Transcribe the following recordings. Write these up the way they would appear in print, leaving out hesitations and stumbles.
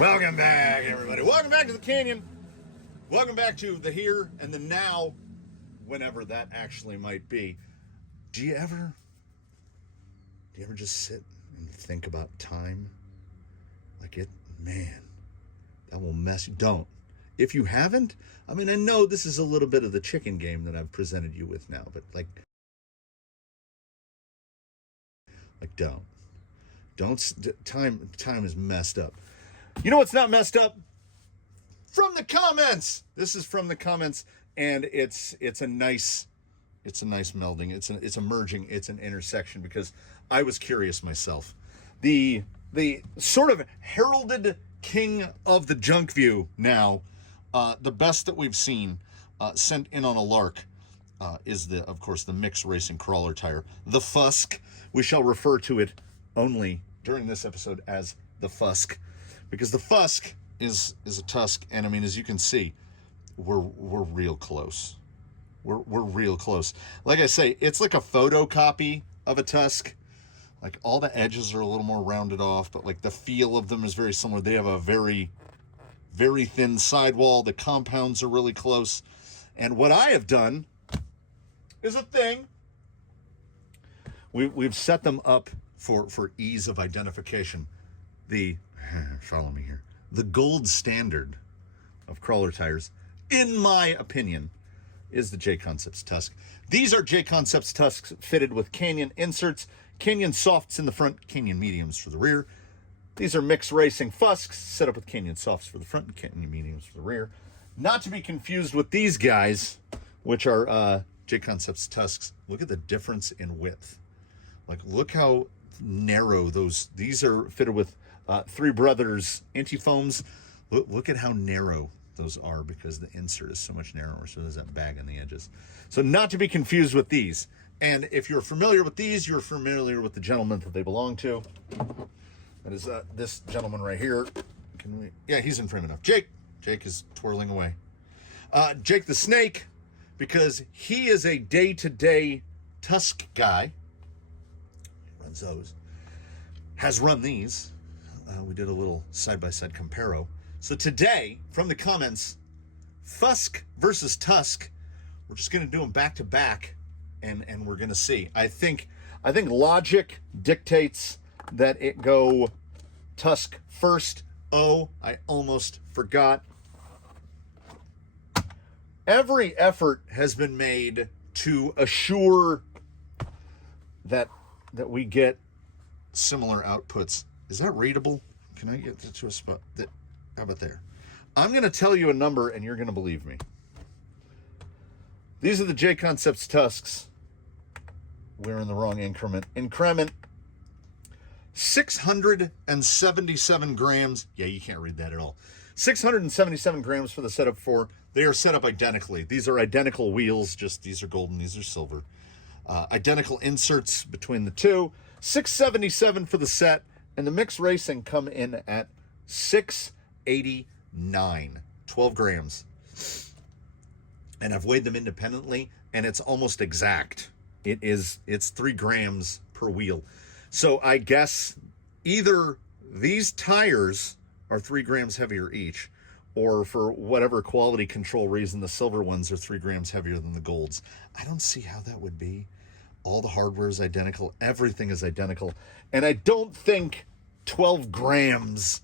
Welcome back, everybody. Welcome back to the canyon. Welcome back to the here and the now, whenever that actually might be. Do you ever just sit and think about time? Like man, that will mess you. Don't. If you haven't, I mean, I know this is a little bit of the chicken game that I've presented you with now, but like time is messed up. You know what's not messed up? From the comments. This is from the comments, and it's a nice melding. It's a merging. It's an intersection, because I was curious myself. The sort of heralded king of the Junkview now, the best that we've seen, sent in on a lark, is of course the mixed racing crawler tire, the Fusk. We shall refer to it only during this episode as the Fusk, because the Fusk is a Tusk, and I mean, as you can see, we're real close. We're real close. Like I say, it's like a photocopy of a Tusk. Like, all the edges are a little more rounded off, but like the feel of them is very similar. They have a very, very thin sidewall. The compounds are really close. And what I have done is a thing. We've set them up for ease of identification. Follow me here. The gold standard of crawler tires, in my opinion, is the J-Concepts Tusk. These are J-Concepts Tusks fitted with Canyon inserts, Canyon softs in the front, Canyon mediums for the rear. These are mixed racing Fusks set up with Canyon softs for the front and Canyon mediums for the rear. Not to be confused with these guys, which are J-Concepts Tusks. Look at the difference in width. Like, look how narrow these are fitted with Three Brothers anti-foams. Look at how narrow those are, because the insert is so much narrower, so there's that bag on the edges. So not to be confused with these. And if you're familiar with these, you're familiar with the gentleman that they belong to. That is this gentleman right here. Yeah, he's in frame enough. Jake is twirling away. Jake the Snake, because he is a day-to-day Tusk guy. He runs those. Has run these. We did a little side-by-side comparo. So today, from the comments, Fusk versus Tusk. We're just going to do them back-to-back, and we're going to see. I think logic dictates that it go Tusk first. Oh, I almost forgot. Every effort has been made to assure that we get similar outputs. Is that readable? Can I get to a spot? How about there? I'm going to tell you a number, and you're going to believe me. These are the J-Concepts Tusks. We're in the wrong increment. Increment 677 grams. Yeah, you can't read that at all. 677 grams for the setup 4. They are set up identically. These are identical wheels, just these are golden, these are silver. Identical inserts between the two. 677 for the set, and the mixed racing come in at 689, 12 grams. And I've weighed them independently, and it's almost exact. It's 3 grams per wheel. So I guess either these tires are 3 grams heavier each, or for whatever quality control reason, the silver ones are 3 grams heavier than the golds. I don't see how that would be. All the hardware is identical. Everything is identical. And I don't think 12 grams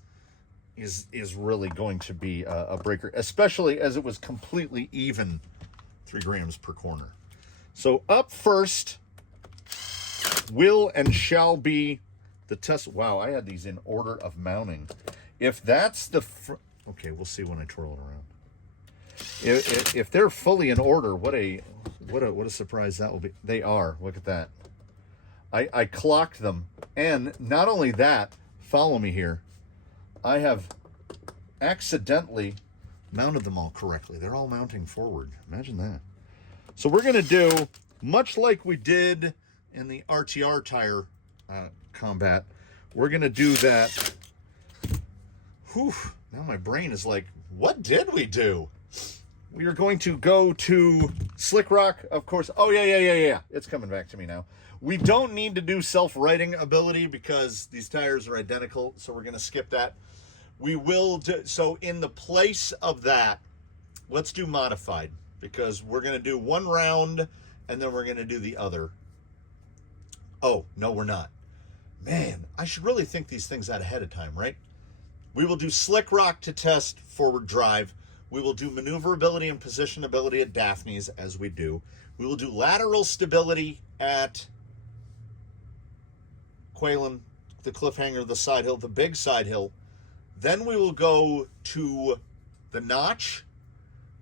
is really going to be a breaker, especially as it was completely even 3 grams per corner. So up first will and shall be the Tusk. Wow, I had these in order of mounting. If that's the... Okay, we'll see when I twirl it around. If they're fully in order, what a surprise that will be. They are. Look at that. I clocked them. And not only that, follow me here. I have accidentally mounted them all correctly. They're all mounting forward. Imagine that. So we're going to do, much like we did in the RTR tire combat, we're going to do that. Whew, now my brain is like, what did we do? We are going to go to Slick Rock, of course. Oh, yeah. It's coming back to me now. We don't need to do self-righting ability because these tires are identical, so we're going to skip that. We will do, so in the place of that, let's do modified, because we're going to do one round and then we're going to do the other. Oh, no, we're not. Man, I should really think these things out ahead of time, right? We will do Slick Rock to test forward drive. We will do maneuverability and positionability at Daphne's, as we do. We will do lateral stability at Quaylen, the cliffhanger, the side hill, the big side hill. Then we will go to the Notch,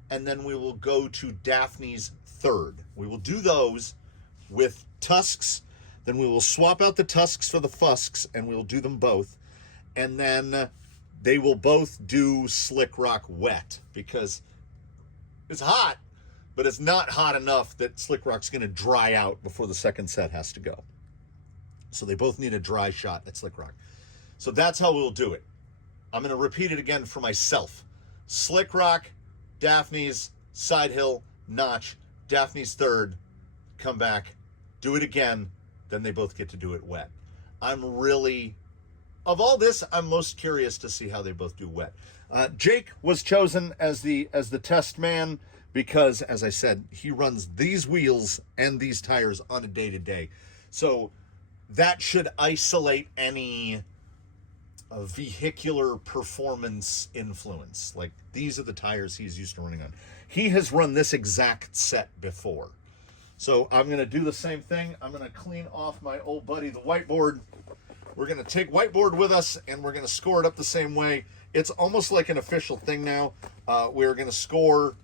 and then we will go to Daphne's third. We will do those with Tusks. Then we will swap out the Tusks for the Fusks, and we'll do them both. And then they will both do Slick Rock wet, because it's hot, but it's not hot enough that Slick Rock's going to dry out before the second set has to go. So they both need a dry shot at Slick Rock. So that's how we'll do it. I'm going to repeat it again for myself. Slick Rock, Daphne's, side hill, Notch, Daphne's third, come back, do it again, then they both get to do it wet. I'm really, of all this, I'm most curious to see how they both do wet. Jake was chosen as the test man because, as I said, he runs these wheels and these tires on a day-to-day. So that should isolate any vehicular performance influence. Like, these are the tires he's used to running on. He has run this exact set before. So I'm going to do the same thing. I'm going to clean off my old buddy, the whiteboard. We're going to take whiteboard with us, and we're going to score it up the same way. It's almost like an official thing now. We're going to score...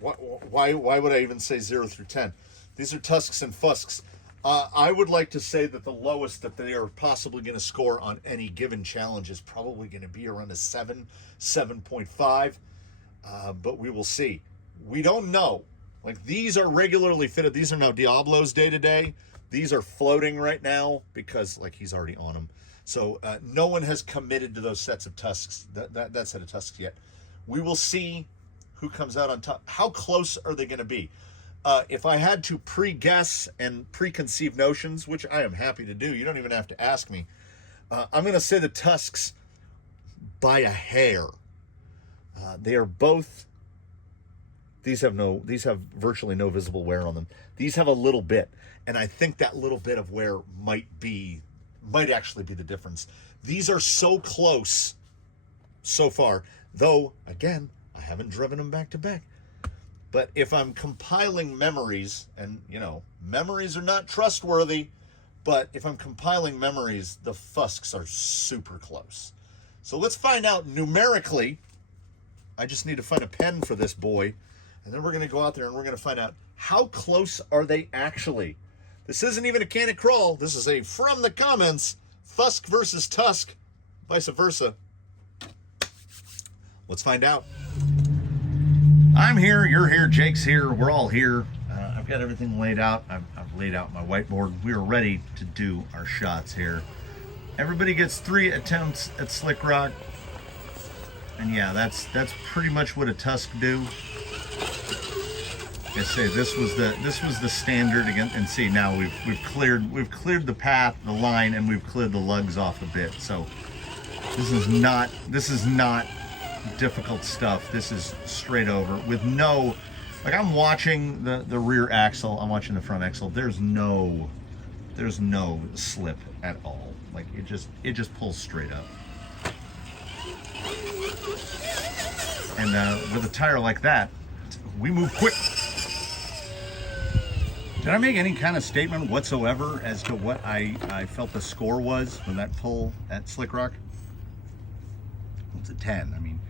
why would I even say 0 through 10? These are Tusks and Fusks. I would like to say that the lowest that they are possibly going to score on any given challenge is probably going to be around a 7, 7.5. But we will see. We don't know. Like, these are regularly fitted. These are now Diablo's day-to-day. These are floating right now because, like, he's already on them. So no one has committed to those sets of Tusks, that set of Tusks yet. We will see who comes out on top. How close are they going to be? If I had to pre-guess and preconceived notions, which I am happy to do, you don't even have to ask me, I'm going to say the Tusks by a hair. They are both, these have virtually no visible wear on them. These have a little bit, and I think that little bit of wear might actually be the difference. These are so close so far, though, again, I haven't driven them back to back. But if I'm compiling memories, and, you know, memories are not trustworthy, but if I'm compiling memories, the Fusks are super close. So let's find out numerically. I just need to find a pen for this boy, and then we're going to go out there and we're going to find out how close are they actually. This isn't even a Can It Crawl. This is a from the comments, Fusk versus Tusk, vice versa. Let's find out. I'm here, you're here, Jake's here, we're all here. I've got everything laid out. I've laid out my whiteboard. We are ready to do our shots here. Everybody gets 3 attempts at Slick Rock. And yeah, that's pretty much what a Tusk do. I say this was the standard again, and see now we've cleared the path, the line, and we've cleared the lugs off a bit. So this is not difficult stuff. This is straight over with no, like, I'm watching the rear axle, I'm watching the front axle. There's no slip at all. Like, it just pulls straight up. And with a tire like that, we move quick. Did I make any kind of statement whatsoever as to what I felt the score was for that pull at Slick Rock? It's a 10. I mean,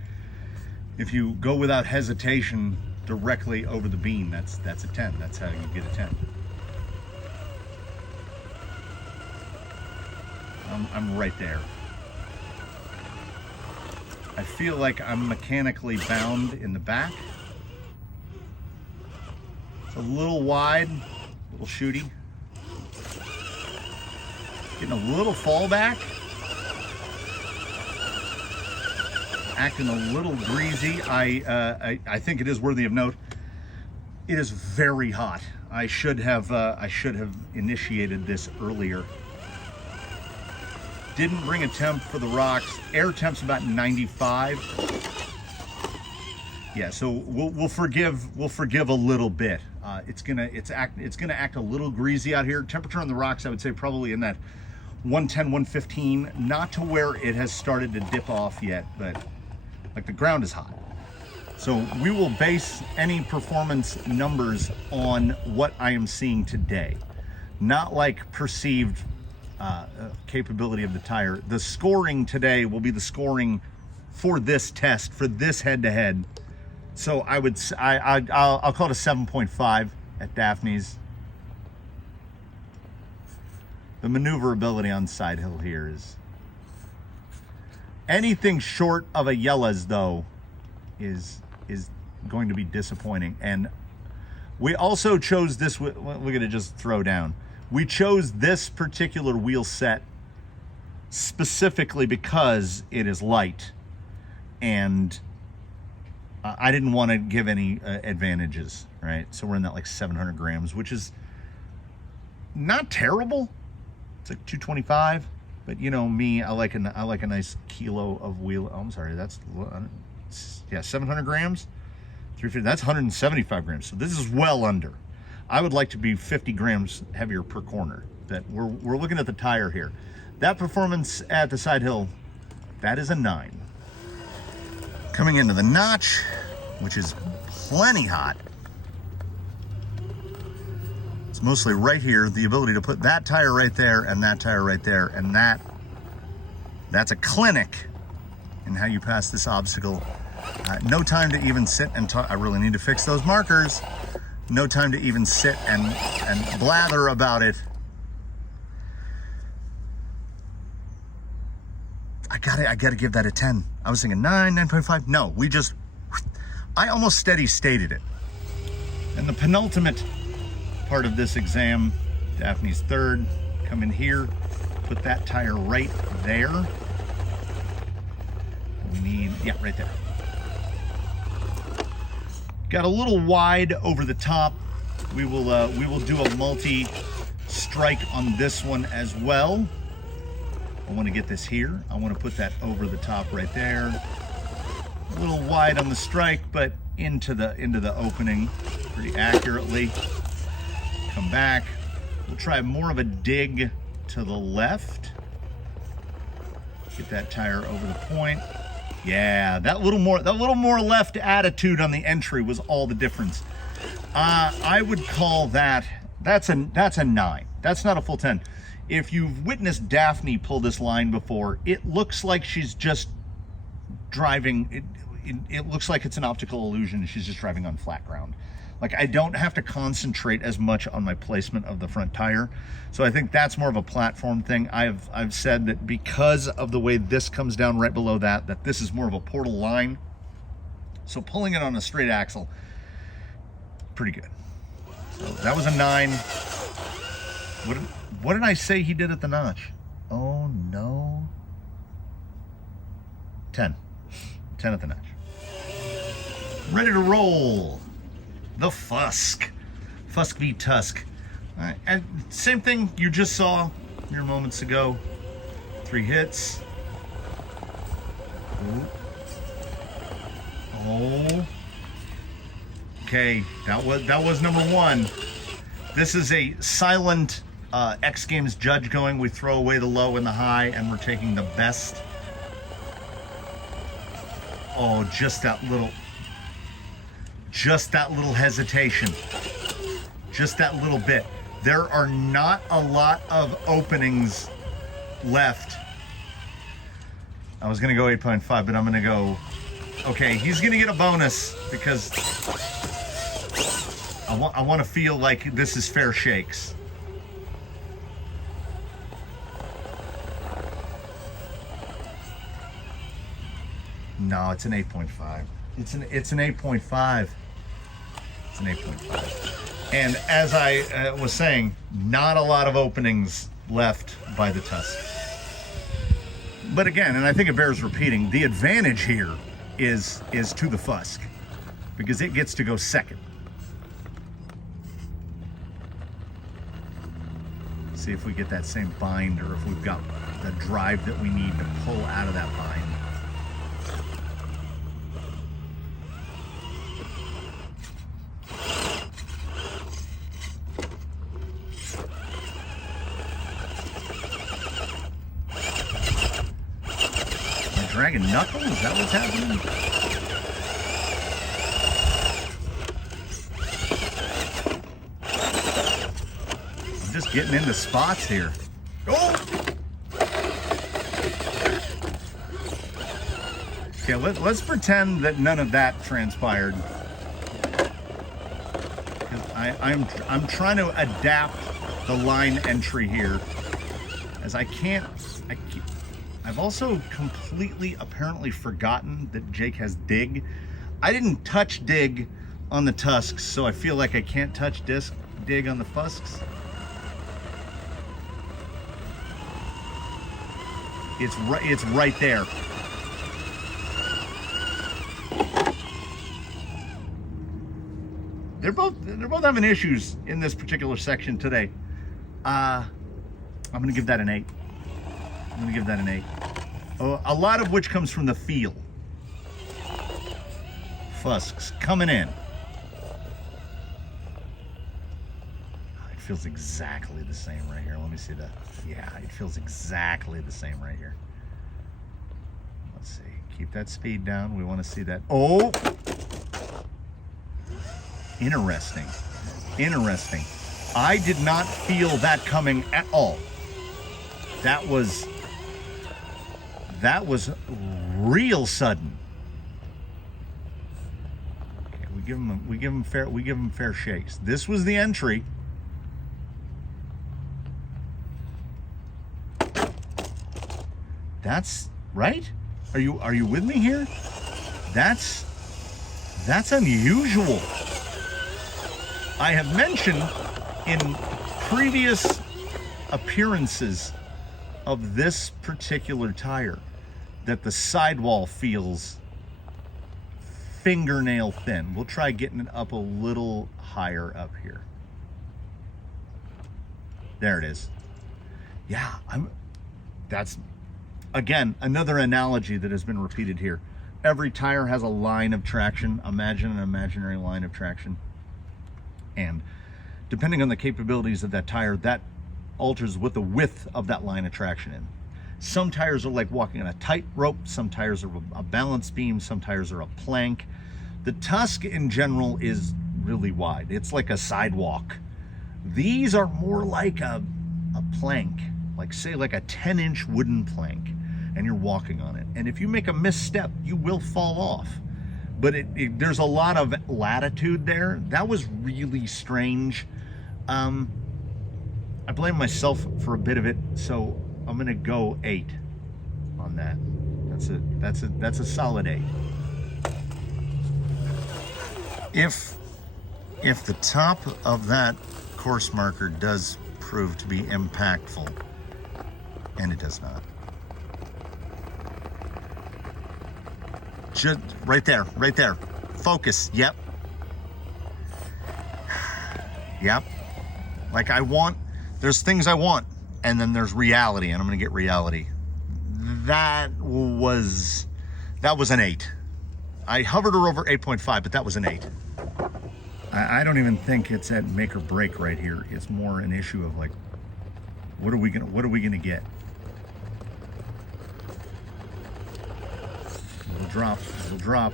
if you go without hesitation directly over the beam, that's a 10. That's how you get a 10. I'm right there. I feel like I'm mechanically bound in the back. It's a little wide, a little shooty. Getting a little fallback. Acting a little greasy. I think it is worthy of note. It is very hot. I should have initiated this earlier. didn't bring a temp for the rocks. Air temp's about 95. Yeah, so we'll forgive a little bit. It's gonna act a little greasy out here. Temperature on the rocks, I would say probably in that 110, 115. Not to where it has started to dip off yet, but like the ground is hot. So we will base any performance numbers on what I am seeing today, not like perceived capability of the tire. The scoring today will be the scoring for this test, for this head-to-head. So I'll call it a 7.5 at Daphne's. The maneuverability on side hill here is anything short of a Yella's, though, is going to be disappointing. And we also chose this. We're gonna just throw down. We chose this particular wheel set specifically because it is light, and I didn't want to give any advantages, right? So we're in that like 700 grams, which is not terrible. It's like 225, but you know me, I like a nice kilo of wheel. Oh, I'm sorry, that's 700 grams, 350. That's 175 grams. So this is well under. I would like to be 50 grams heavier per corner. That we're looking at the tire here. That performance at the side hill, that is a 9. Coming into the notch, which is plenty hot. It's mostly right here, the ability to put that tire right there and that tire right there, and that's a clinic in how you pass this obstacle. No time to even sit and talk. I really need to fix those markers. No time to even sit and blather about it. I gotta give that a 10. I was thinking 9, 9.5. No, I almost steady stated it. And the penultimate part of this exam, Daphne's third, come in here, put that tire right there. We need, yeah, right there. Got a little wide over the top. We will do a multi-strike on this one as well. I want to get this here. I want to put that over the top right there. A little wide on the strike, but into the opening pretty accurately. Come back. We'll try more of a dig to the left. Get that tire over the point. Yeah, that little more left attitude on the entry was all the difference. I would call that's a 9. That's not a full 10. If you've witnessed Daphne pull this line before, it looks like she's just driving. It looks like it's an optical illusion. She's just driving on flat ground. Like, I don't have to concentrate as much on my placement of the front tire. So I think that's more of a platform thing. I've said that because of the way this comes down right below that this is more of a portal line. So pulling it on a straight axle, pretty good. So that was a 9. What did I say he did at the notch? Oh no. 10. 10 at the notch. Ready to roll. The Fusk. Fusk v Tusk. All right, and same thing you just saw mere moments ago. 3 hits. Ooh. Oh. Okay, that was number 1. This is a silent X Games judge going. We throw away the low and the high, and we're taking the best. Oh, just that little hesitation. Just that little bit. There are not a lot of openings left. I was gonna go 8.5, but I'm gonna go, okay, he's gonna get a bonus because I want to feel like this is fair shakes. No, it's an 8.5. It's an 8.5. It's an 8.5. And as I was saying, not a lot of openings left by the Tusk. But again, and I think it bears repeating, the advantage here is to the Fusk because it gets to go second. See if we get that same bind, or if we've got the drive that we need to pull out of that bind. Am I dragging knuckle? Is that what's happening? I'm just getting into spots here. Oh! Okay, let's pretend that none of that transpired. I'm trying to adapt the line entry here, as I've also completely apparently forgotten that Jake has dig. I didn't touch dig on the Tusks, so I feel like I can't touch dig on the Fusks. It's right there. They're both having issues in this particular section today. I'm gonna give that an 8. I'm gonna give that an 8. A lot of which comes from the feel. Fusks coming in. It feels exactly the same right here. Let me see that. Yeah, it feels exactly the same right here. Let's see. Keep that speed down. We want to see that. Oh! Interesting. Interesting. I did not feel that coming at all. That was real sudden. Okay, we give them fair shakes. This was the entry. That's right. Are you with me here? That's unusual. I have mentioned in previous appearances of this particular tire that the sidewall feels fingernail thin. We'll try getting it up a little higher up here. There it is. Yeah, that's again another analogy that has been repeated here. Every tire has a line of traction. Imagine an imaginary line of traction. And depending on the capabilities of that tire, that alters what the width of that line of traction is. Some tires are like walking on a tightrope, some tires are a balance beam, some tires are a plank. The Tusk in general is really wide. It's like a sidewalk. These are more like a plank, like say like a 10-inch wooden plank, and you're walking on it. And if you make a misstep, you will fall off. But there's a lot of latitude there. That was really strange. I blame myself for a bit of it, so I'm gonna go 8 on that. That's a solid 8. If the top of that course marker does prove to be impactful, and it does not. Just right there. Focus. Yep. Like there's things I want, and then there's reality, and I'm gonna get reality. That was an 8. I hovered her over 8.5, but that was an 8. I don't even think it's at make or break right here. It's more an issue of like, what are we gonna get? It'll drop.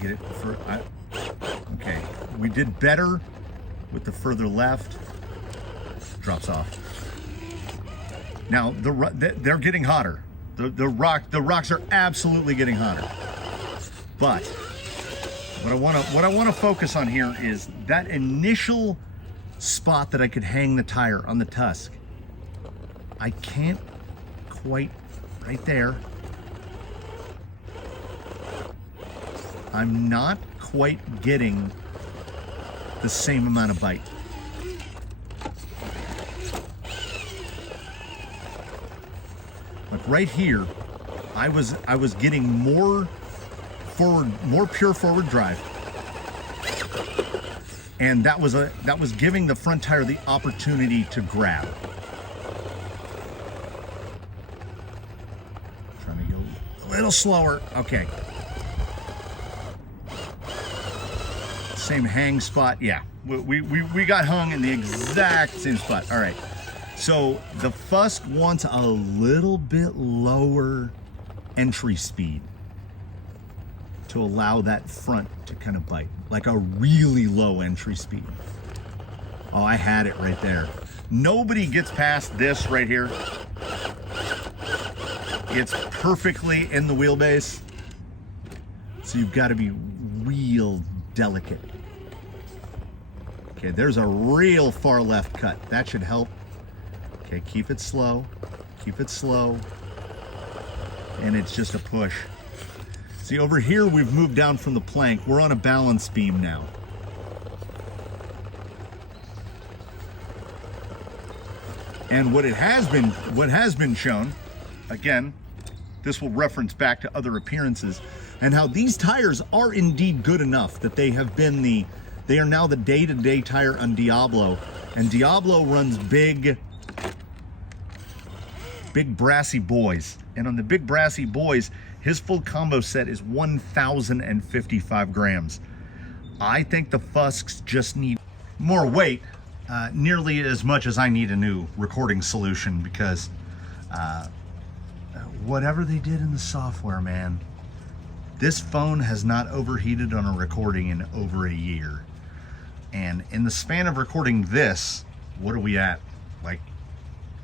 Get it for, okay. We did better with the further left. Drops off. Now they're getting hotter. The rocks are absolutely getting hotter. But what I want to focus on here is that initial spot that I could hang the tire on the Tusk. I can't quite, right there. I'm not quite getting the same amount of bite. Like right here, I was getting more pure forward drive. And that was giving the front tire the opportunity to grab. Trying to go a little slower. Okay. Same hang spot. Yeah, we got hung in the exact same spot. All right. So the Fusk wants a little bit lower entry speed to allow that front to kind of bite, like a really low entry speed. Oh, I had it right there. Nobody gets past this right here. It's perfectly in the wheelbase. So you've got to be real delicate. Okay, there's a real far left cut. That should help. Okay, keep it slow. Keep it slow. And it's just a push. See, over here we've moved down from the plank. We're on a balance beam now. And what has been shown, again, this will reference back to other appearances, and how these tires are indeed good enough that they are now the day-to-day tire on Diablo. And Diablo runs big brassy boys. And on the big brassy boys, his full combo set is 1,055 grams. I think the Fusks just need more weight, nearly as much as I need a new recording solution, because whatever they did in the software, man, this phone has not overheated on a recording in over a year. And in the span of recording this, what are we at? Like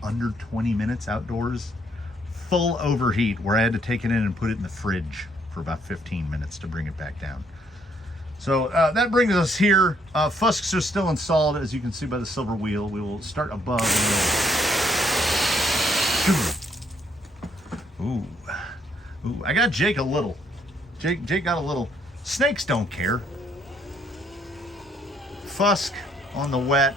under 20 minutes outdoors? Full overheat, where I had to take it in and put it in the fridge for about 15 minutes to bring it back down. So that brings us here. Fusks are still installed, as you can see by the silver wheel. We will start above. Ooh, I got Jake a little. Jake got a little. Snakes don't care. Fusk on the wet.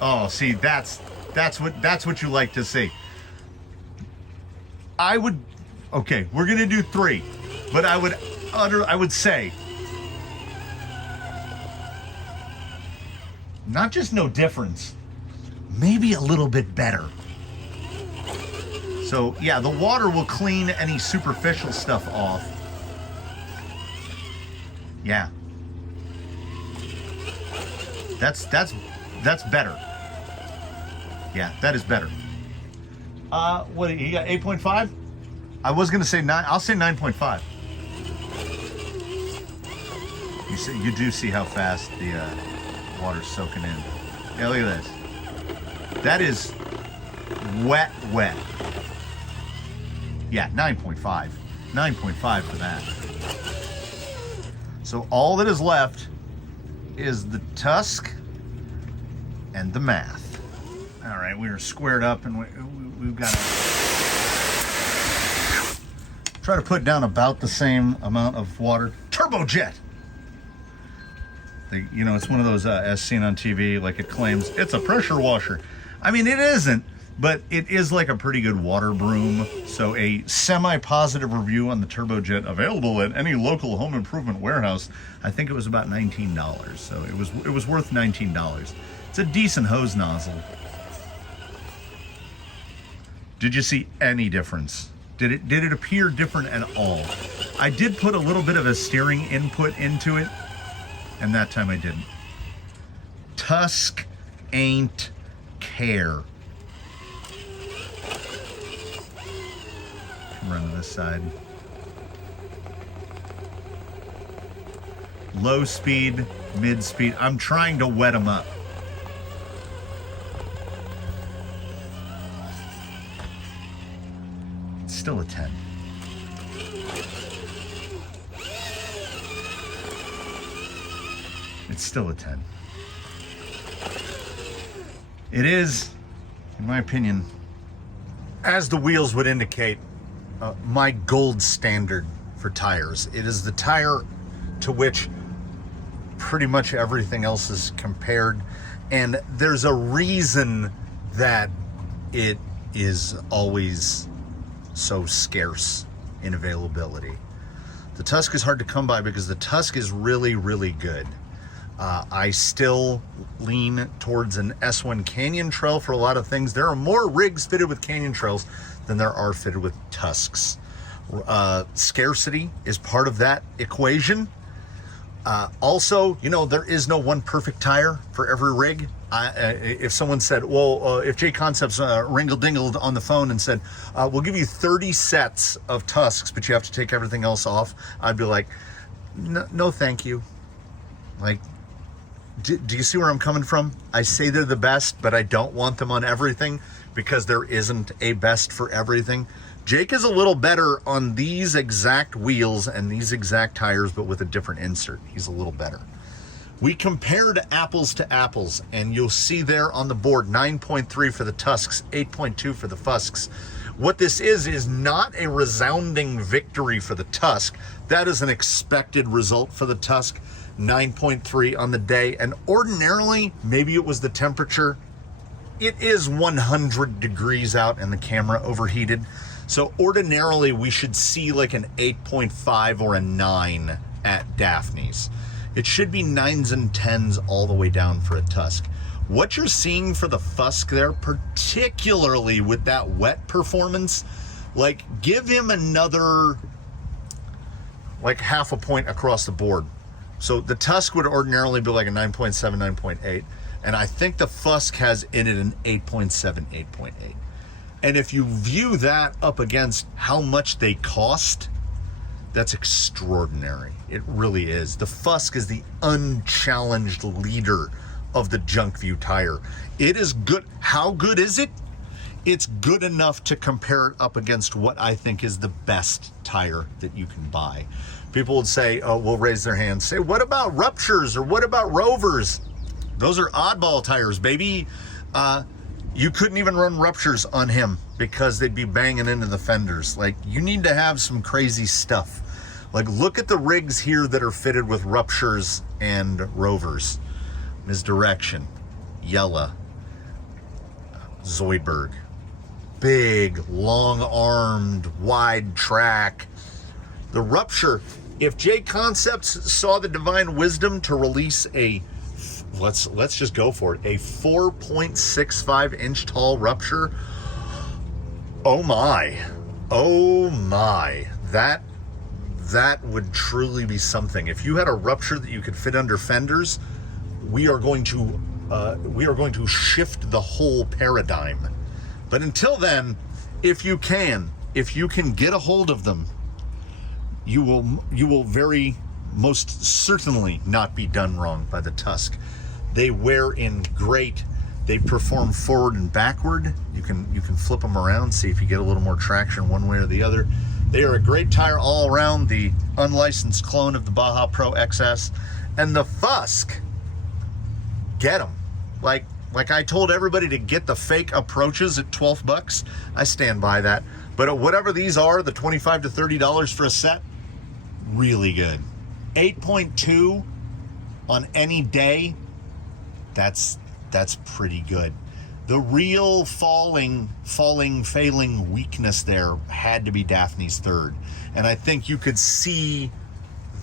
Oh, see, that's what you like to see. Okay, we're gonna do 3, but I would say, not just no difference, maybe a little bit better. So yeah, the water will clean any superficial stuff off. Yeah. That's better. Yeah, that is better. What you got? 8.5? I was gonna say 9. I'll say 9.5. You do see how fast the water's soaking in. Yeah, look at this. That is wet. Yeah, 9.5. 9.5 for that. So all that is left is the Tusk and the math. All right, we are squared up, and we've got to try to put down about the same amount of water. Turbojet. It's one of those, as seen on TV, like it claims it's a pressure washer. I mean, it isn't, but it is like a pretty good water broom. So a semi-positive review on the Turbojet, available at any local home improvement warehouse. I think it was about $19, so it was worth $19. It's a decent hose nozzle. Did you see any difference? Did it appear different at all? I did put a little bit of a steering input into it, and that time I didn't. Tusk ain't care. Run to this side. Low speed, mid speed. I'm trying to wet them up. It's still a 10. It's still a 10. It is, in my opinion, as the wheels would indicate, my gold standard for tires. It is the tire to which pretty much everything else is compared, and there's a reason that it is always so scarce in availability. The Tusk is hard to come by because the Tusk is really, really good. I still lean towards an S1 Canyon Trail for a lot of things. There are more rigs fitted with Canyon Trails than there are fitted with Tusks. Scarcity is part of that equation. Also, you know, there is no one perfect tire for every rig. If someone said, well, if J Concepts ringle-dingled on the phone and said, we'll give you 30 sets of Tusks, but you have to take everything else off, I'd be like, no thank you. Like, do you see where I'm coming from? I say they're the best, but I don't want them on everything because there isn't a best for everything. Jake is a little better on these exact wheels and these exact tires, but with a different insert. He's a little better. We compared apples to apples, and you'll see there on the board 9.3 for the Tusks, 8.2 for the Fusks. What this is not a resounding victory for the Tusk. That is an expected result for the Tusk, 9.3 on the day. And ordinarily, maybe it was the temperature. It is 100 degrees out and the camera overheated. So ordinarily we should see like an 8.5 or a 9 at Daphne's. It should be 9s and 10s all the way down for a Tusk. What you're seeing for the Fusk there, particularly with that wet performance, like give him another like half a point across the board. So the Tusk would ordinarily be like a 9.7, 9.8. And I think the Fusk has in it an 8.7, 8.8. And if you view that up against how much they cost, that's extraordinary. It really is. The Fusk is the unchallenged leader of the Junkview tire. It is good. How good is it? It's good enough to compare it up against what I think is the best tire that you can buy. People would say, oh, will raise their hands, say, what about Ruptures or what about Rovers? Those are oddball tires, baby. You couldn't even run Ruptures on him because they'd be banging into the fenders. Like, you need to have some crazy stuff. Like, look at the rigs here that are fitted with Ruptures and Rovers. Misdirection, Yella, Zoidberg. Big, long-armed, wide track. The Rupture, if J Concepts saw the divine wisdom to release a let's just go for it, a 4.65 inch tall Rupture, oh my, that would truly be something. If you had a Rupture that you could fit under fenders, we are going to shift the whole paradigm. But until then, if you can get a hold of them, you will very most certainly not be done wrong by the Tusk. They wear in great. They perform forward and backward. You can flip them around, see if you get a little more traction one way or the other. They are a great tire all around, the unlicensed clone of the Baja Pro XS. And the Fusk, get them. Like I told everybody to get the fake approaches at $12. I stand by that. But at whatever these are, the $25 to $30 for a set, really good. 8.2 on any day, that's pretty good. The real failing weakness there had to be Daphne's third. And I think you could see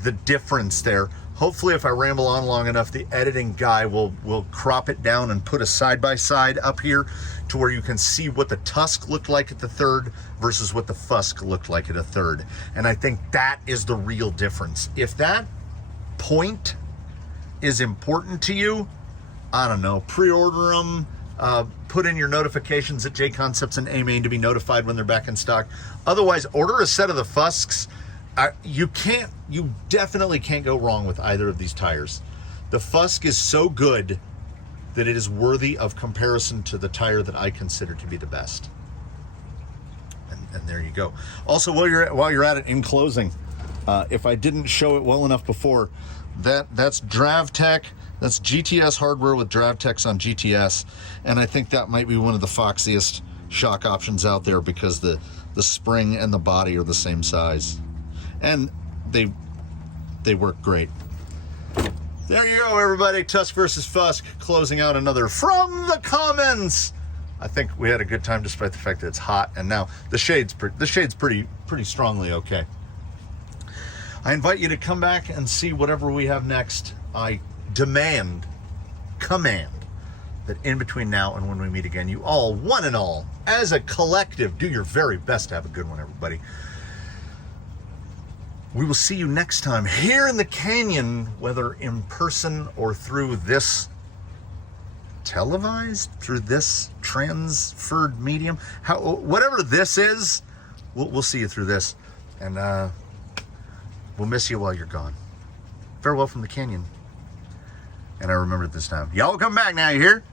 the difference there. Hopefully, if I ramble on long enough, the editing guy will crop it down and put a side-by-side up here to where you can see what the Tusk looked like at the third versus what the Fusk looked like at a third. And I think that is the real difference. If that point is important to you, I don't know, pre-order them, put in your notifications at J Concepts and A-Main to be notified when they're back in stock. Otherwise, order a set of the Fusks. You definitely can't go wrong with either of these tires. The Fusk is so good that it is worthy of comparison to the tire that I consider to be the best. And there you go. Also, while you're at it, in closing, if I didn't show it well enough before, that's DravTech. That's GTS hardware with DravTechs on GTS, and I think that might be one of the foxiest shock options out there because the spring and the body are the same size. And they work great. There you go, everybody. Tusk versus Fusk, closing out another From the Comments. I think we had a good time despite the fact that it's hot, and now the shade's pretty strongly okay. I invite you to come back and see whatever we have next. I command that in between now and when we meet again, you all, one and all, as a collective, do your very best to have a good one, everybody. We will see you next time here in the canyon, whether in person or through this televised, through this transferred medium, whatever this is, we'll see you through this, and we'll miss you while you're gone. Farewell from the canyon. And I remembered this time. Y'all come back now, you hear?